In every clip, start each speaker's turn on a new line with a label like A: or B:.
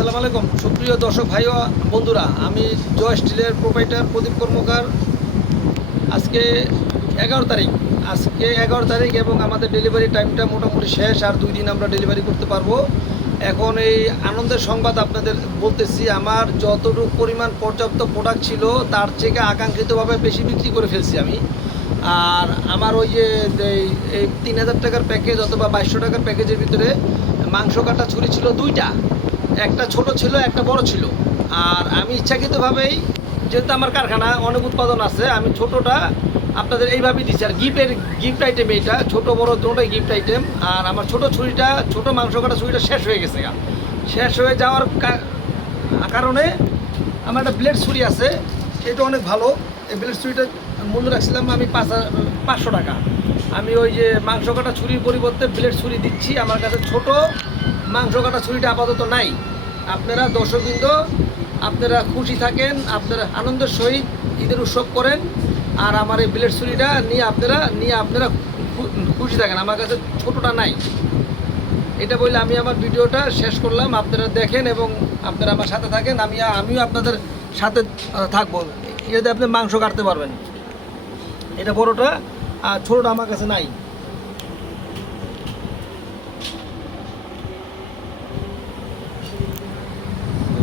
A: আসসালামু আলাইকুম। সুপ্রিয় দর্শক ভাই ও বন্ধুরা, আমি জয় স্টিলের প্রোপাইটার প্রদীপ কর্মকার। আজকে এগারো তারিখ। আজকে এগারো তারিখ এবং আমাদের ডেলিভারি টাইমটা মোটামুটি শেষ আর দুই দিন আমরা ডেলিভারি করতে পারব। এখন এই আনন্দের সংবাদ আপনাদের বলতেছি, আমার যতটুকু পরিমাণ পর্যাপ্ত প্রোডাক্ট ছিল, তার থেকে আকাঙ্ক্ষিতভাবে বেশি বিক্রি করে ফেলছি আমি। আর আমার ওই যে এই- তিন হাজার টাকার প্যাকেজ অথবা বাইশশো টাকার প্যাকেজের ভিতরে মাংস কাটা ছুরি ছিল দুইটা। একটা ছোট ছিল, একটা বড় ছিল। আর আমি ইচ্ছাকৃতভাবেই, যেহেতু আমার কারখানা, অনেক উৎপাদন আছে, আমি ছোটটা আপনাদের এইভাবেই দিচ্ছি। আর গিফটের, গিফট আইটেম এইটা, ছোট, বড় দুটোই গিফট আইটেম আর আমার ছোট ছুরিটা, ছোট মাংস কাটা ছুরিটা শেষ হয়ে গেছে শেষ হয়ে যাওয়ার কারণে আমার একটা ব্লেড ছুরি আছে, এটা অনেক ভালো। এই ব্লেড ছুরিটা মূল্য রাখছিলাম আমি পাঁচ পাঁচশো টাকা। আমি ওই যে মাংস কাটা ছুরির পরিবর্তে ব্লেড ছুরি দিচ্ছি। আমার কাছে ছোট মাংস কাটা ছুরিটা আপাতত নাই। আপনারা দর্শকবৃন্দ, আপনারা খুশি থাকেন, আপনারা আনন্দের সহিত ঈদের উৎসব করেন, আর আমার এই ব্লেড ছুরিটা নিয়ে আপনারা নিয়ে আপনারা খুশি থাকেন। আমার কাছে ছোটটা নাই। এটা বলে আমি আমার ভিডিওটা শেষ করলাম। আপনারা দেখেন এবং আপনারা আমার সাথে থাকেন। আমি, আমিও আপনাদের সাথে থাকব। এতে আপনি মাংস কাটতে পারবেন। এটা বড়টা, আর ছোটোটা আমার কাছে নাই।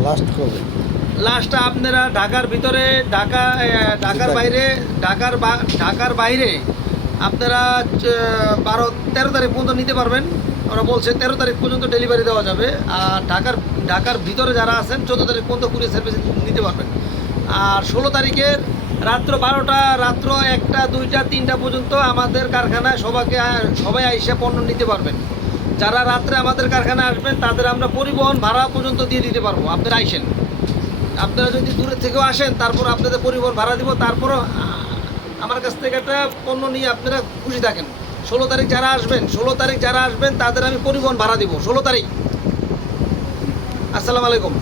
B: লাস্ট করবে
A: লাস্টটা আপনারা ঢাকার ভিতরে ঢাকা ঢাকার বাইরে ঢাকার ঢাকার বাইরে আপনারা বারো তেরো তারিখ পর্যন্ত নিতে পারবেন। ওরা বলছে তেরো তারিখ পর্যন্ত ডেলিভারি দেওয়া যাবে। আর ঢাকার ঢাকার ভিতরে যারা আছেন চোদ্দ তারিখ পর্যন্ত কুরিয়ার সার্ভিস নিতে পারবেন। আর ষোলো তারিখের রাত্র বারোটা রাত্র একটা দুইটা তিনটা পর্যন্ত আমাদের কারখানায় সবাইকে সবাই আইসা পণ্য নিতে পারবেন। যারা রাত্রে আমাদের কারখানায় আসবেন, তাদের আমরা পরিবহন ভাড়া পর্যন্ত দিয়ে দিতে পারব। আপনারা আইসেন। আপনারা যদি দূরে থেকেও আসেন, তারপর আপনাদের পরিবহন ভাড়া দিব, তারপরও আমার কাছ থেকে একটা পণ্য নিয়ে আপনারা খুশি থাকেন। ষোলো তারিখ যারা আসবেন, ষোলো তারিখ যারা আসবেন, তাদের আমি পরিবহন ভাড়া দিব। ষোলো তারিখ। আসসালামু আলাইকুম।